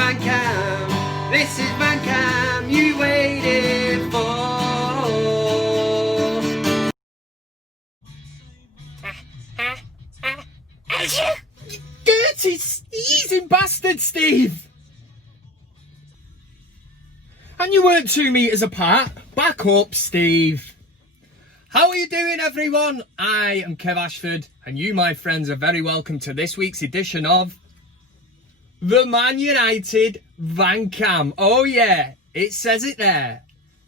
VanCam. This is VanCam you waited for. Dirty, sneezing bastard, Steve! And you weren't 2 meters apart. Back up, Steve. How are you doing, everyone? I am Kev Ashford, and you, my friends, are very welcome to this week's edition of the ManUtd VanCam. Oh yeah, it says it there.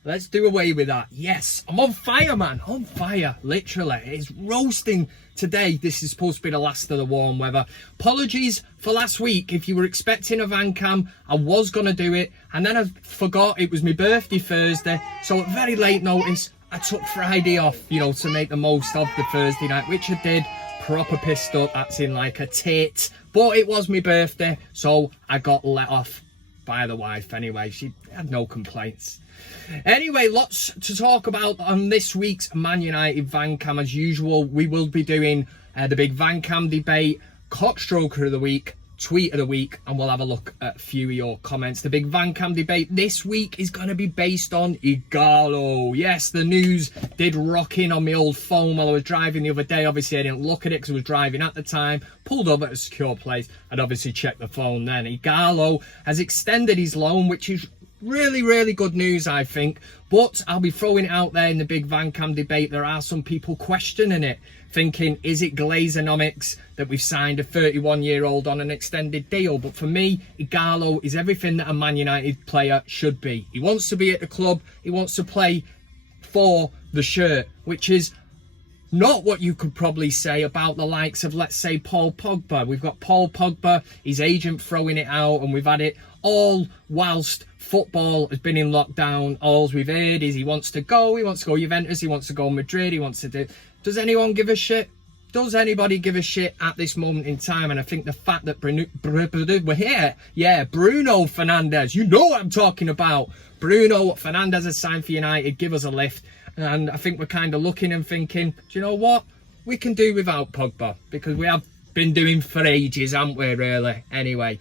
Let's do away with that. Yes, I'm on fire, man. On fire, literally. It's roasting today. This is supposed to be the last of the warm weather. Apologies for last week. If you were expecting a VanCam, I was going to do it. And then I forgot it was my birthday Thursday. So at very late notice, I took Friday off, you know, to make the most of the Thursday night, which I did. Proper pissed up, acting like a tit. But it was my birthday, so I got let off by the wife anyway. She had no complaints. Anyway, lots to talk about on this week's ManUtd VanCam. As usual, we will be doing the big VanCam debate, CockStroker of the week, tweet of the week, and we'll have a look at a few of your comments. The big VanCam debate this week is going to be based on Ighalo. Yes, the news did rock in on my old phone while I was driving the other day. Obviously, I didn't look at it because I was driving at the time. Pulled over at a secure place. I'd obviously checked the phone then. Ighalo has extended his loan, which is really good news, I think. But I'll be throwing it out there in the big VanCam debate. There are some people questioning it, thinking, is it Glazernomics that we've signed a 31-year-old on an extended deal? But for me, Ighalo is everything that a Man United player should be. He wants to be at the club. He wants to play for the shirt, which is not what you could probably say about the likes of, let's say, Paul Pogba. We've got Paul Pogba, his agent throwing it out, and we've had it all whilst football has been in lockdown. All we've heard is he wants to go Juventus, he wants to go Madrid, he wants to do... Does anyone give a shit? Does anybody give a shit at this moment in time? And I think the fact that Bruno Fernandes, you know what I'm talking about. Bruno Fernandes has signed for United, give us a lift. And I think we're kind of looking and thinking, do you know what? We can do without Pogba, because we have been doing for ages, haven't we, really? Anyway,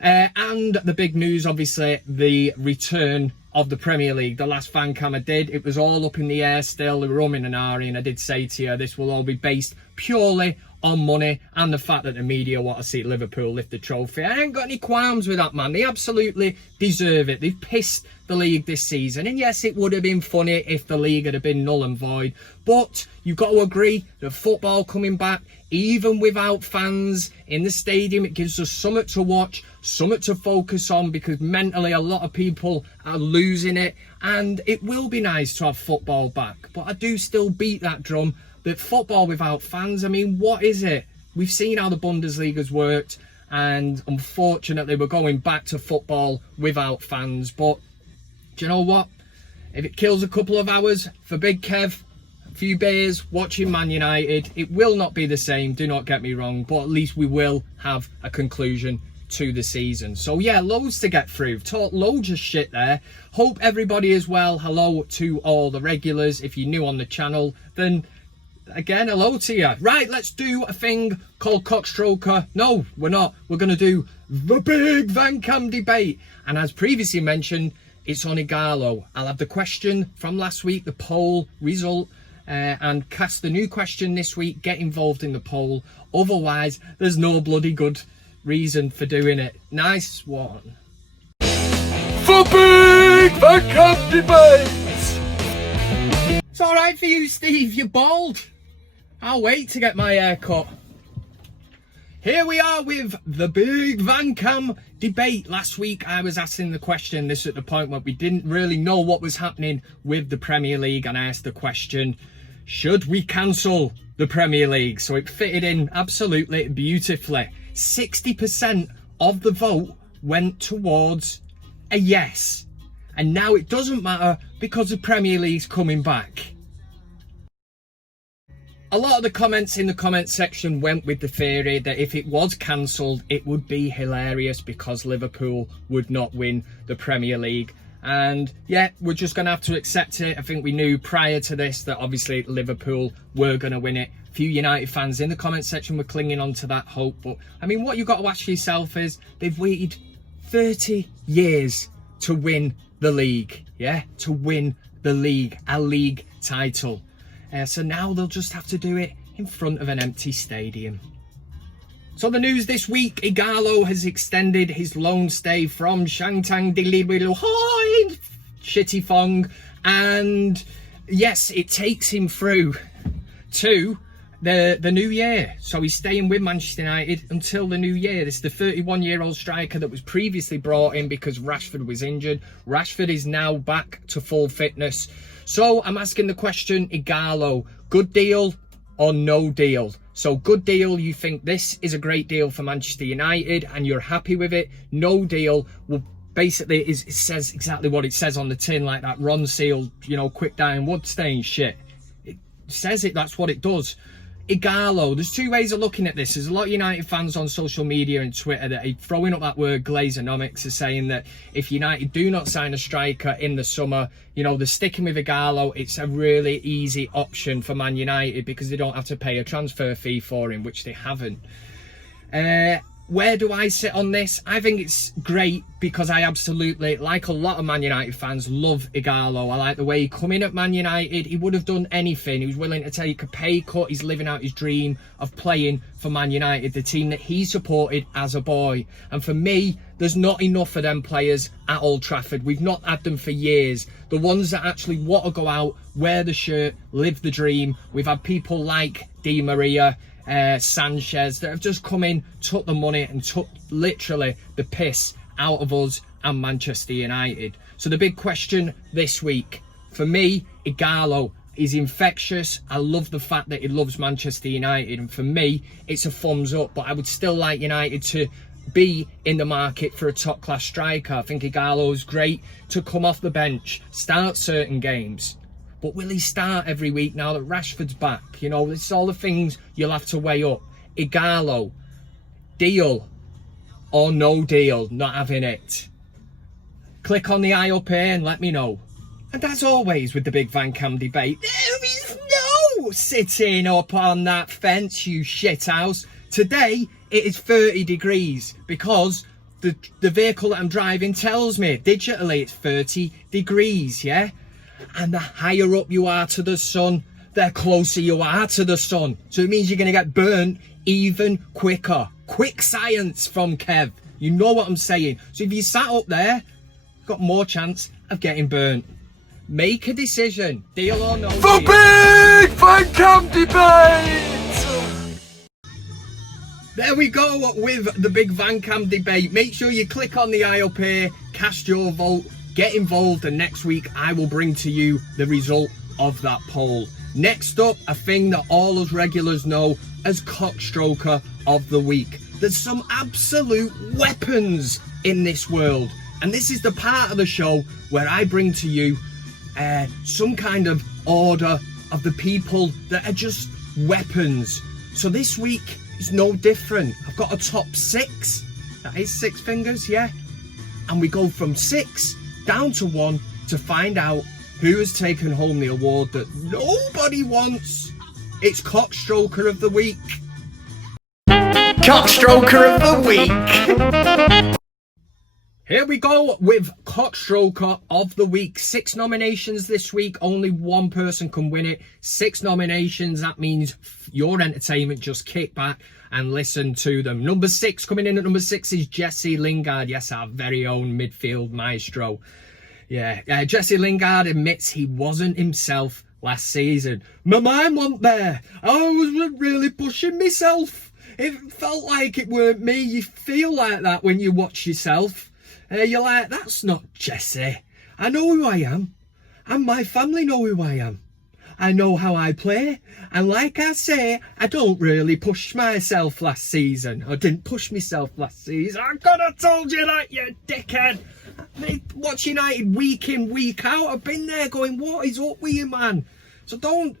and the big news, obviously, the return of the Premier League. The last VanCam I did, it was all up in the air still. They were umming and ahhing. I did say to you, this will all be based purely on money and the fact that the media want to see Liverpool lift the trophy. I ain't got any qualms with that, man. They absolutely deserve it. They've pissed the league this season. And yes, it would have been funny if the league had been null and void. But you've got to agree that football coming back, even without fans in the stadium, it gives us something to watch, something to focus on, because mentally a lot of people are losing it. And it will be nice to have football back. But I do still beat that drum that football without fans, I mean, what is it? We've seen how the Bundesliga's worked, and unfortunately we're going back to football without fans. But do you know what? If it kills a couple of hours for Big Kev, a few beers, watching Man United, it will not be the same, do not get me wrong, but at least we will have a conclusion to the season. So yeah, loads to get through. Talk loads of shit there. Hope everybody is well. Hello to all the regulars. If you're new on the channel, then again, hello to you. Right, let's do a thing called CockStroker. No, we're not. We're going to do the big VanCam debate. And as previously mentioned, it's on Ighalo. I'll have the question from last week, the poll result, and cast the new question this week. Get involved in the poll. Otherwise, there's no bloody good reason for doing it. Nice one. For big VanCam debate. It's all right for you, Steve. You're bald. I'll wait to get my hair cut. Here we are with the big VanCam debate. Last week I was asking the question, this at the point where we didn't really know what was happening with the Premier League, and I asked the question, should we cancel the Premier League? So it fitted in absolutely beautifully. 60% of the vote went towards a yes. And now it doesn't matter because the Premier League's coming back. A lot of the comments in the comment section went with the theory that if it was cancelled, it would be hilarious because Liverpool would not win the Premier League. And yeah, we're just going to have to accept it. I think we knew prior to this that obviously Liverpool were going to win it. A few United fans in the comment section were clinging on to that hope. But I mean, what you've got to ask yourself is they've waited 30 years to win the league, yeah, to win the league, a league title. So now they'll just have to do it in front of an empty stadium. So the news this week, Ighalo has extended his loan stay from Shangtang Shitty Fong, and yes, it takes him through to the new year. So he's staying with Manchester United until the new year. This is the 31-year-old striker that was previously brought in because Rashford was injured. Rashford is now back to full fitness. So I'm asking the question, Ighalo, good deal or no deal? So good deal, you think this is a great deal for Manchester United and you're happy with it. No deal, well, basically it says exactly what it says on the tin, like that Ron Seal, you know, quick dying wood stain shit. It says it, that's what it does. Ighalo, there's two ways of looking at this. There's a lot of United fans on social media and Twitter that are throwing up that word Glazernomics, are saying that if United do not sign a striker in the summer, you know, they're sticking with Ighalo. It's a really easy option for Man United because they don't have to pay a transfer fee for him, which they haven't. Where do I sit on this? I think it's great because I absolutely, like a lot of Man United fans, love Ighalo. I like the way he come in at Man United. He would have done anything. He was willing to take a pay cut. He's living out his dream of playing for Man United, the team that he supported as a boy. And for me, there's not enough of them players at Old Trafford. We've not had them for years. The ones that actually want to go out, wear the shirt, live the dream. We've had people like Di Maria, Sanchez, that have just come in, took the money and took literally the piss out of us and Manchester United. So the big question this week, for me, Ighalo is infectious. I love the fact that he loves Manchester United, and for me, it's a thumbs up, but I would still like United to be in the market for a top class striker. I think Ighalo is great to come off the bench, start certain games. But will he start every week now that Rashford's back? You know, it's all the things you'll have to weigh up. Ighalo, deal or no deal, not having it? Click on the eye up here and let me know. And as always with the Big VanCam debate, there is no sitting up on that fence, you shithouse. Today, it is 30 degrees because the vehicle that I'm driving tells me digitally it's 30 degrees, yeah? And the higher up you are to the sun, the closer you are to the sun. So it means you're going to get burnt even quicker. Quick science from Kev. You know what I'm saying. So if you sat up there, you've got more chance of getting burnt. Make a decision. Deal or no deal. The Big VanCam Debate! There we go with the Big VanCam Debate. Make sure you click on the eye up here, cast your vote, get involved, and next week I will bring to you the result of that poll. Next up, a thing that all us regulars know as CockStroker of the Week. There's some absolute weapons in this world, and this is the part of the show where I bring to you some kind of order of the people that are just weapons. So this week is no different. I've got a top 6. That is 6 fingers, yeah? And we go from 6 down to 1 to find out who has taken home the award that nobody wants. It's CockStroker of the Week. CockStroker of the Week! Here we go with CockStroker of the Week. 6 nominations this week. Only 1 person can win it. 6 nominations. That means your entertainment. Just kick back and listen to them. Number 6, coming in at number 6 is Jesse Lingard. Yes, our very own midfield maestro. Yeah, Jesse Lingard admits he wasn't himself last season. My mind wasn't there. I was really pushing myself. It felt like it weren't me. You feel like that when you watch yourself. You're like, that's not Jesse. I know who I am. And my family know who I am. I know how I play. And like I say, I don't really push myself last season. I didn't push myself last season. I could have told you that, you dickhead. Watch United week in, week out. I've been there going, what is up with you, man? So don't...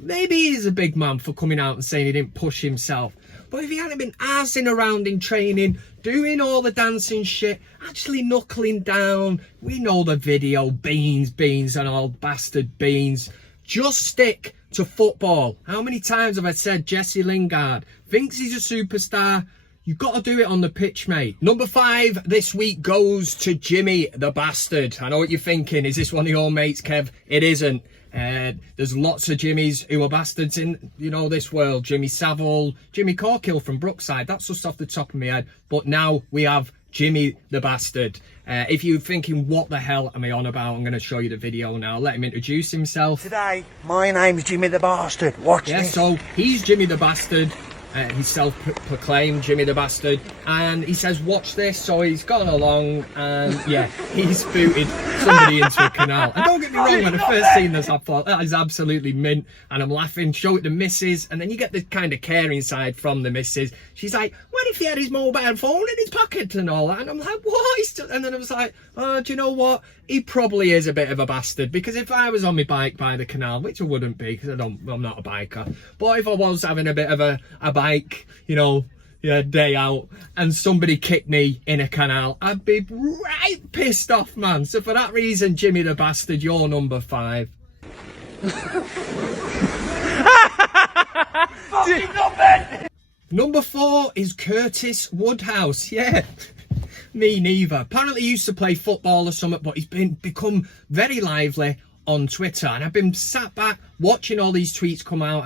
Maybe he's a big man for coming out and saying he didn't push himself. But if he hadn't been arsing around in training, doing all the dancing shit, actually knuckling down, we know the video, beans, and all bastard beans. Just stick to football. How many times have I said Jesse Lingard thinks he's a superstar? You've got to do it on the pitch, mate. Number 5 this week goes to Jimmy the Bastard. I know what you're thinking. Is this one of your mates, Kev? It isn't. There's lots of Jimmys who are bastards in, you know, this world. Jimmy Savile, Jimmy Corkill from Brookside. That's just off the top of my head. But now we have Jimmy the Bastard. If you're thinking, what the hell am I on about? I'm going to show you the video now. Let him introduce himself. Today, my name's Jimmy the Bastard. Watch this. So he's Jimmy the Bastard. He's self-proclaimed Jimmy the Bastard, and he says watch this, so he's gone along and yeah, he's booted somebody into a canal. And don't get me wrong, when I first seen this I thought that is absolutely mint, and I'm laughing, show it to missus, and then you get the kind of caring side from the missus. She's like, what if he had his mobile phone in his pocket and all that? And I'm like, what? And then I was like, oh, do you know what, he probably is a bit of a bastard, because if I was on my bike by the canal, which I wouldn't be because I'm not a biker, but if I was having a bit of a bike, you know, yeah, day out, and somebody kicked me in a canal, I'd be right pissed off, man. So for that reason, Jimmy the Bastard, you're number 5. Number 4 is Curtis Woodhouse. Yeah, me neither. Apparently he used to play football or something, but he's become very lively on Twitter, and I've been sat back watching all these tweets come out.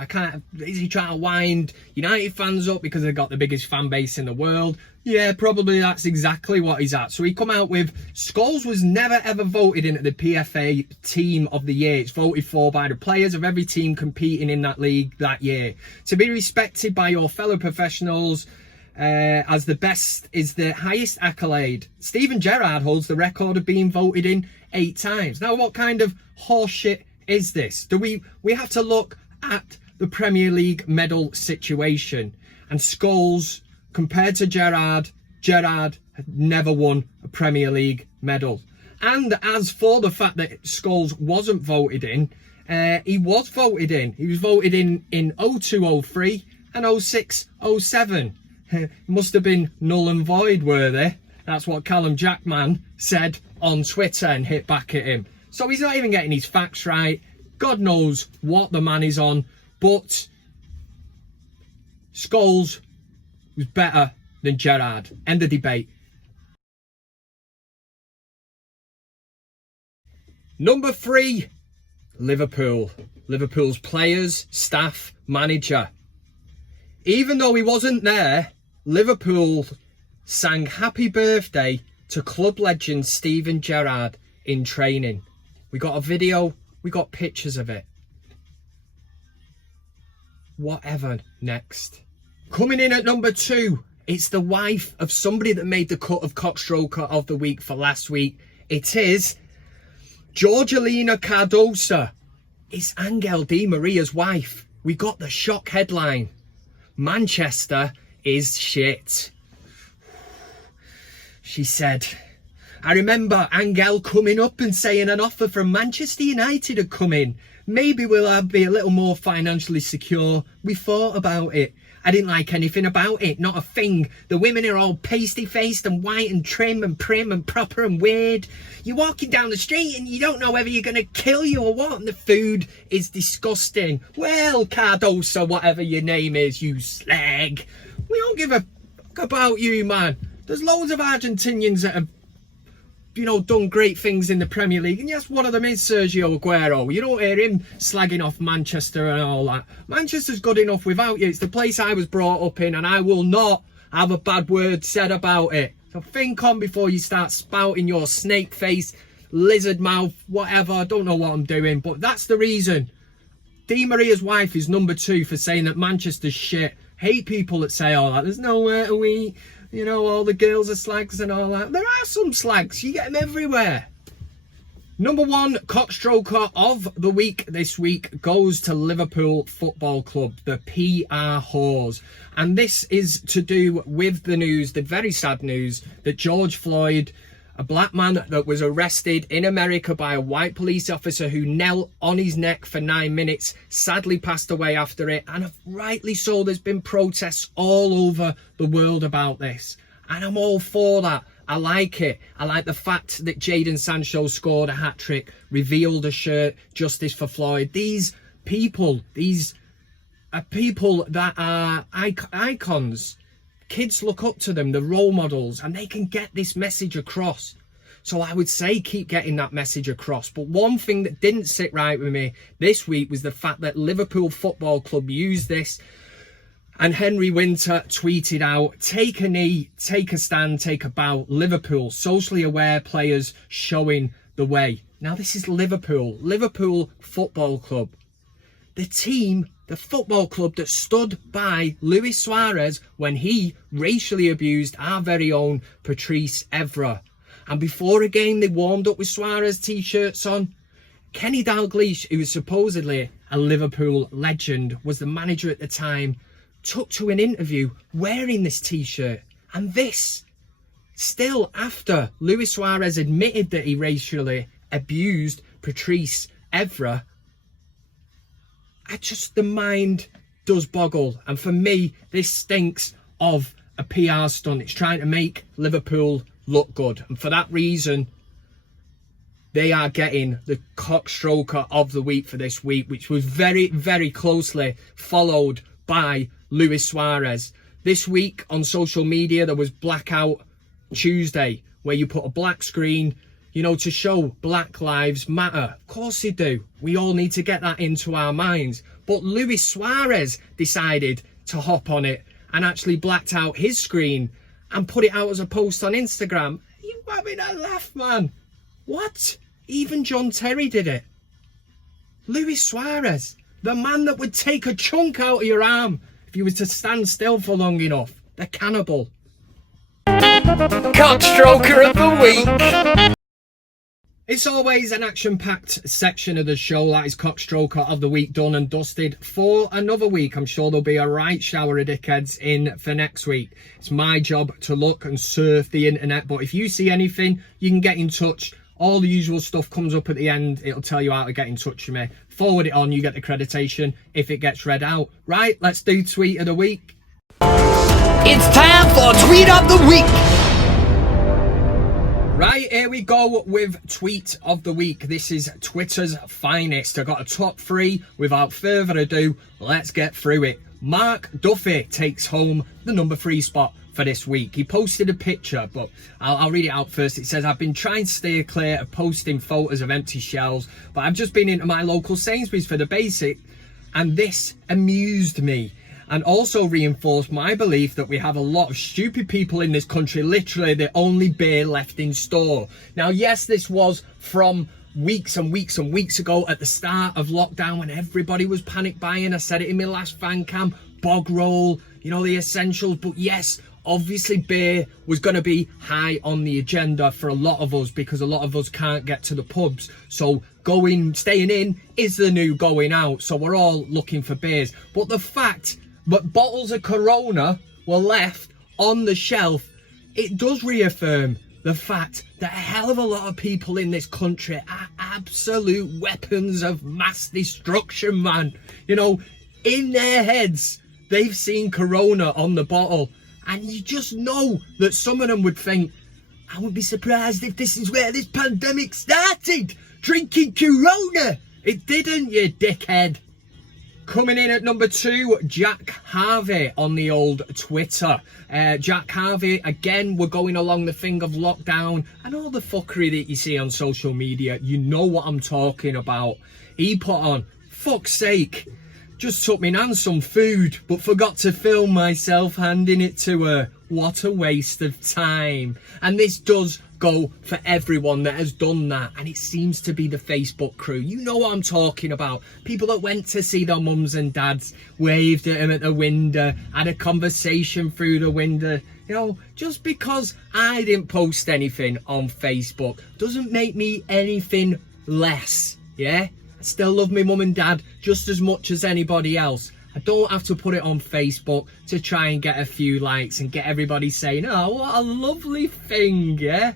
Is he trying to wind United fans up because they've got the biggest fan base in the world? Yeah, probably that's exactly what he's at. So he come out with, Scholes was never ever voted into the PFA Team of the Year. It's voted for by the players of every team competing in that league that year. To be respected by your fellow professionals as the best is the highest accolade. Steven Gerrard holds the record of being voted in 8 times. Now, what kind of horseshit is this? Do we have to look at the Premier League medal situation, and Scholes compared to Gerrard had never won a Premier League medal. And as for the fact that Scholes wasn't voted in, he was voted in. He was voted in 02-03 and 06-07. Must have been null and void, were they? That's what Callum Jackman said on Twitter and hit back at him. So he's not even getting his facts right. God knows what the man is on. But Scholes was better than Gerrard. End of debate. Number 3, Liverpool. Liverpool's players, staff, manager. Even though he wasn't there, Liverpool sang happy birthday to club legend Steven Gerrard in training. We got a video, we got pictures of it. Whatever next. Coming in at number 2, it's the wife of somebody that made the cut of CockStroker of the week for last week. It is Georgelina Cardosa. It's Angel Di Maria's wife. We got the shock headline. Manchester is shit. She said, I remember Angel coming up and saying an offer from Manchester United had come in. Maybe we'll be a little more financially secure. We thought about it. I didn't like anything about it, not a thing. The women are all pasty-faced and white and trim and prim and proper and weird. You're walking down the street and you don't know whether you're going to kill you or what, and the food is disgusting. Well, Cardosa, whatever your name is, you slag. We don't give a fuck about you, man. There's loads of Argentinians that have, you know, done great things in the Premier League, and yes, one of them is Sergio Aguero. You don't hear him slagging off Manchester and all that. Manchester's good enough without you. It's the place I was brought up in, and I will not have a bad word said about it. So think on before you start spouting your snake face, lizard mouth, whatever. I don't know what I'm doing, but that's the reason. Di Maria's wife is number 2 for saying that Manchester's shit. Hate people that say all that. There's nowhere to eat. You know, all the girls are slags and all that. There are some slags. You get them everywhere. Number 1 CockStroker of the week this week goes to Liverpool Football Club, the PR whores. And this is to do with the news, the very sad news, that George Floyd, a black man that was arrested in America by a white police officer who knelt on his neck for 9 minutes, sadly passed away after it. And rightly so, there's been protests all over the world about this. And I'm all for that. I like it. I like the fact that Jadon Sancho scored a hat-trick, revealed a shirt, justice for Floyd. These people, these are people that are icons. Kids look up to them, the role models, and they can get this message across. So I would say keep getting that message across. But one thing that didn't sit right with me this week was the fact that Liverpool Football Club used this. And Henry Winter tweeted out, take a knee, take a stand, take a bow. Liverpool, socially aware players showing the way. Now this is Liverpool Football Club. The team, the football club that stood by Luis Suárez when he racially abused our very own Patrice Evra. And before a game, they warmed up with Suárez T-shirts on. Kenny Dalglish, who was supposedly a Liverpool legend, was the manager at the time, took to an interview wearing this T-shirt. And this, still after Luis Suárez admitted that he racially abused Patrice Evra, the mind does boggle. And for me, this stinks of a PR stunt. It's trying to make Liverpool look good, and for that reason they are getting the CockStroker of the week for this week, which was very, very closely followed by Luis Suárez. This week on social media there was Blackout Tuesday, where you put a black screen, you know, to show Black Lives Matter. Of course they do, we all need to get that into our minds. But Luis Suárez decided to hop on it and actually blacked out his screen and put it out as a post on Instagram. You having a laugh, man? What? Even John Terry did it. Luis Suárez, the man that would take a chunk out of your arm if you were to stand still for long enough. The cannibal. CockStroker of the week. It's always an action-packed section of the show. That is CockStroker of the week done and dusted for another week. I'm sure there'll be a right shower of dickheads in for next week. It's my job to look and surf the internet, but if you see anything, you can get in touch. All the usual stuff comes up at the end. It'll tell you how to get in touch with me. Forward it on, you get the accreditation if it gets read out. Right, let's do tweet of the week. It's time for Tweet of the Week. Right, here we go with tweet of the week. This is Twitter's finest. I got a top three. Without further ado, let's get through it. Mark Duffy takes home the number 3 spot for this week. He posted a picture, but I'll read it out first. It says, I've been trying to steer clear of posting photos of empty shelves, but I've just been into my local Sainsbury's for the basic, and this amused me. And also reinforced my belief that we have a lot of stupid people in this country, literally the only beer left in store. Now, yes, this was from weeks and weeks and weeks ago at the start of lockdown when everybody was panic buying. I said it in my last VanCam, bog roll, you know, the essentials. But yes, obviously beer was going to be high on the agenda for a lot of us because a lot of us can't get to the pubs. So staying in is the new going out. So we're all looking for beers. But the fact but bottles of Corona were left on the shelf, it does reaffirm the fact that a hell of a lot of people in this country are absolute weapons of mass destruction, man. You know, in their heads, they've seen Corona on the bottle, and you just know that some of them would think, I wouldn't be surprised if this is where this pandemic started, drinking Corona. It didn't, you dickhead. Coming in at number 2, Jack Harvey on the old Twitter. Jack Harvey, again, we're going along the thing of lockdown and all the fuckery that you see on social media. You know what I'm talking about. He put on, fuck's sake, just took me nan some food, but forgot to film myself handing it to her. What a waste of time. And this does go for everyone that has done that, and it seems to be the Facebook crew. You know what I'm talking about. People that went to see their mums and dads, waved at them at the window, had a conversation through the window. You know, just because I didn't post anything on Facebook doesn't make me anything less, yeah? I still love my mum and dad just as much as anybody else. I don't have to put it on Facebook to try and get a few likes and get everybody saying, oh, what a lovely thing, yeah?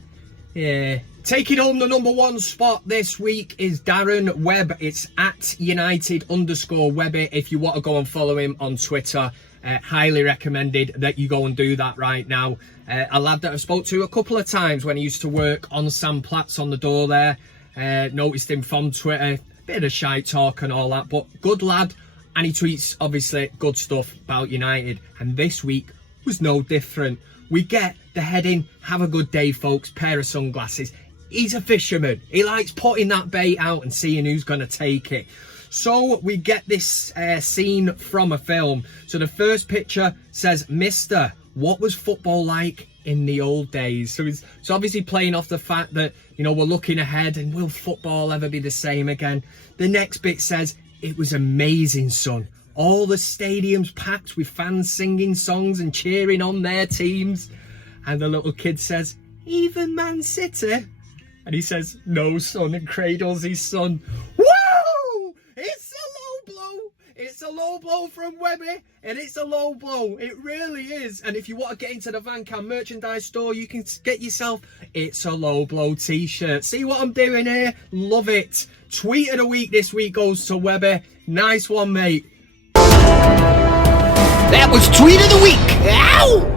Yeah. Taking home the number 1 spot this week is Darren Webb. It's at United_Webby if you want to go and follow him on Twitter. Highly recommended that you go and do that right now. A lad that I spoke to a couple of times when he used to work on Sam Platt's on the door there. Noticed him from Twitter. Bit of shite talk and all that, but good lad. And he tweets, obviously, good stuff about United. And this week, was no different. We get the heading, have a good day folks, pair of sunglasses. He's a fisherman. He likes putting that bait out and seeing who's going to take it. So we get this scene from a film. So the first picture says, Mister, what was football like in the old days? So it's obviously playing off the fact that, you know, we're looking ahead and will football ever be the same again? The next bit says, it was amazing, son. All the stadiums packed with fans singing songs and cheering on their teams. And the little kid says, even Man City? And he says, no, son, and cradles his son. Woo! It's a low blow. It's a low blow from Webby, and it's a low blow. It really is. And if you want to get into the VanCam merchandise store, you can get yourself It's a Low Blow t-shirt. See what I'm doing here? Love it. Tweet of the week this week goes to Webby. Nice one, mate. That was Tweet of the Week. Ow!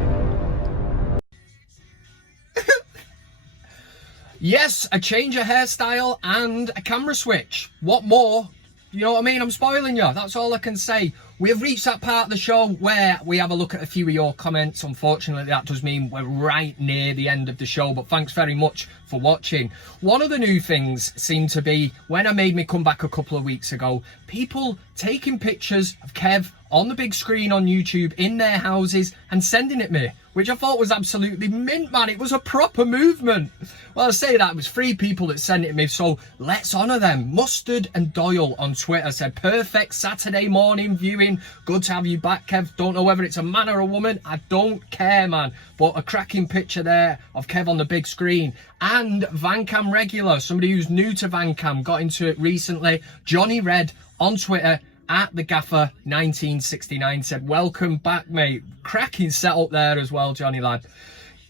Yes, a change of hairstyle and a camera switch. What more? You know what I mean? I'm spoiling you. That's all I can say. We have reached that part of the show where we have a look at a few of your comments. Unfortunately, that does mean we're right near the end of the show, but thanks very much for watching. One of the new things seemed to be, when I made me come back a couple of weeks ago, people taking pictures of Kev on the big screen on YouTube in their houses and sending it me, which I thought was absolutely mint, man. It was a proper movement. Well, I say that, it was 3 people that sent it me, so let's honour them. Mustard and Doyle on Twitter said, perfect Saturday morning viewing. Good to have you back, Kev. Don't know whether it's a man or a woman. I don't care, man. But a cracking picture there of Kev on the big screen. And VanCam regular, somebody who's new to VanCam, got into it recently. Johnny Red on Twitter, at the Gaffer 1969, said, welcome back, mate. Cracking setup there as well, Johnny lad.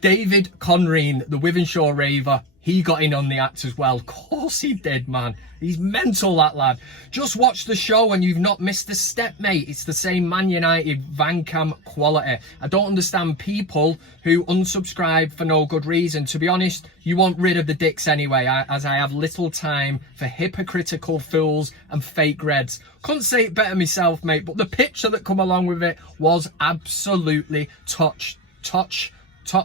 David Conreen, the Wythenshawe raver, he got in on the act as well. Of course he did, man. He's mental, that lad. Just watch the show and you've not missed a step, mate. It's the same ManUtd VanCam quality. I don't understand people who unsubscribe for no good reason. To be honest, you want rid of the dicks anyway, as I have little time for hypocritical fools and fake reds. Couldn't say it better myself, mate, but the picture that come along with it was absolutely top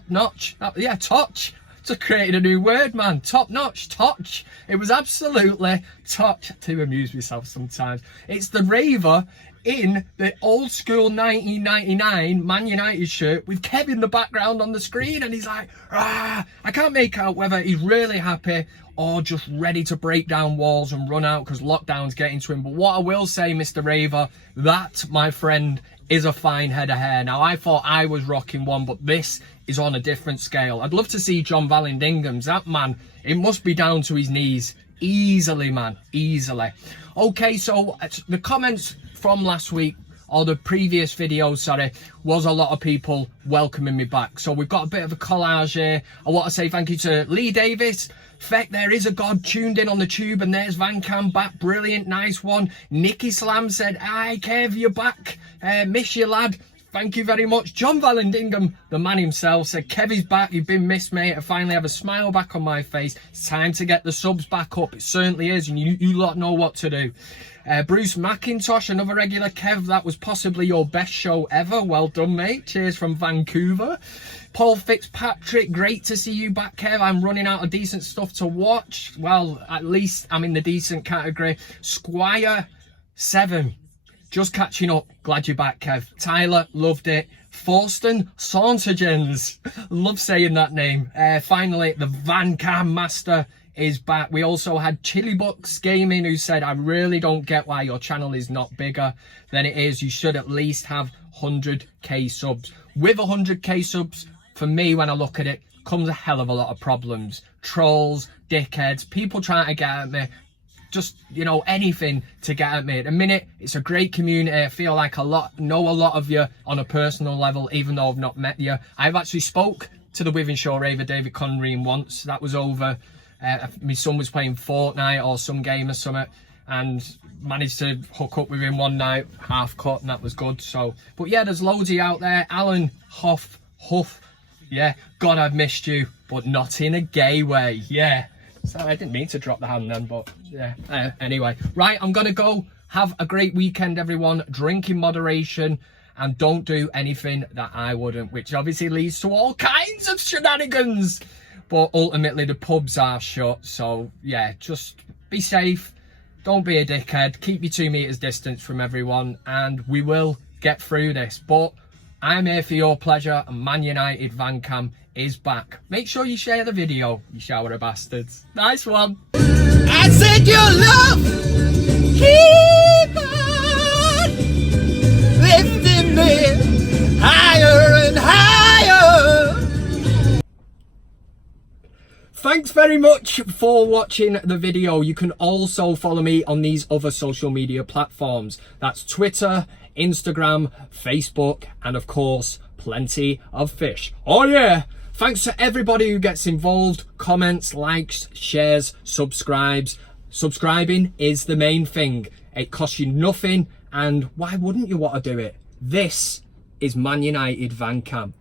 notch. Yeah, touch. To create a new word, man. Top notch, touch. It was absolutely touch. To amuse myself sometimes. It's the raver in the old school 1999 ManUtd shirt with Kev in the background on the screen, and he's like, ah. I can't make out whether he's really happy or just ready to break down walls and run out because lockdown's getting to him. But what I will say, Mr. Raver, that, my friend, is a fine head of hair. Now, I thought I was rocking one, but this is on a different scale. I'd love to see John Vallandigham's. That man, it must be down to his knees. Easily, man, easily. Okay, so the comments from last week, or the previous video, sorry, was a lot of people welcoming me back. So we've got a bit of a collage here. I want to say thank you to Lee Davis. Feck, there is a God tuned in on the tube, and there's VanCam back. Brilliant, nice one. Nicky Slam said, hi Kev, you're back. Miss you, lad. Thank you very much. John Vallandigham, the man himself, said, Kev is back. You've been missed, mate. I finally have a smile back on my face. It's time to get the subs back up. It certainly is, and you lot know what to do. Bruce McIntosh, another regular. Kev, that was possibly your best show ever. Well done, mate. Cheers from Vancouver. Paul Fitzpatrick, great to see you back, Kev. I'm running out of decent stuff to watch. Well, at least I'm in the decent category. Squire 7. Just catching up. Glad you're back, Kev. Tyler, loved it. Forston Sauntergens. Love saying that name. Finally, the VanCam master is back. We also had Chili Bucks Gaming, who said, I really don't get why your channel is not bigger than it is. You should at least have 100k subs. With 100k subs, for me, when I look at it, comes a hell of a lot of problems. Trolls, dickheads, people trying to get at me. Just, you know, anything to get at me. At the minute, it's a great community. I feel like know a lot of you on a personal level, even though I've not met you. I've actually spoke to the Wythenshawe raver David Conreen once. That was over. My son was playing Fortnite or some game or something, and managed to hook up with him one night, half cut, and that was good. So, but yeah, there's loads of you out there. Alan Huff, yeah, God, I've missed you, but not in a gay way. Yeah. So I didn't mean to drop the hand then, but yeah. Anyway, right, I'm gonna go. Have a great weekend, everyone. Drink in moderation, and don't do anything that I wouldn't, which obviously leads to all kinds of shenanigans. But ultimately the pubs are shut, so yeah, just be safe, don't be a dickhead, keep your 2 meters distance from everyone, and we will get through this. But I'm here for your pleasure, and ManUtd VanCam is back. Make sure you share the video, you shower of bastards. Nice one. I said your love, keep on lifting me higher and higher. Thanks very much for watching the video. You can also follow me on these other social media platforms. That's Twitter, Instagram, Facebook, and of course, plenty of fish. Oh yeah! Thanks to everybody who gets involved, comments, likes, shares, subscribes. Subscribing is the main thing. It costs you nothing, and why wouldn't you want to do it? This is ManUtd VanCam.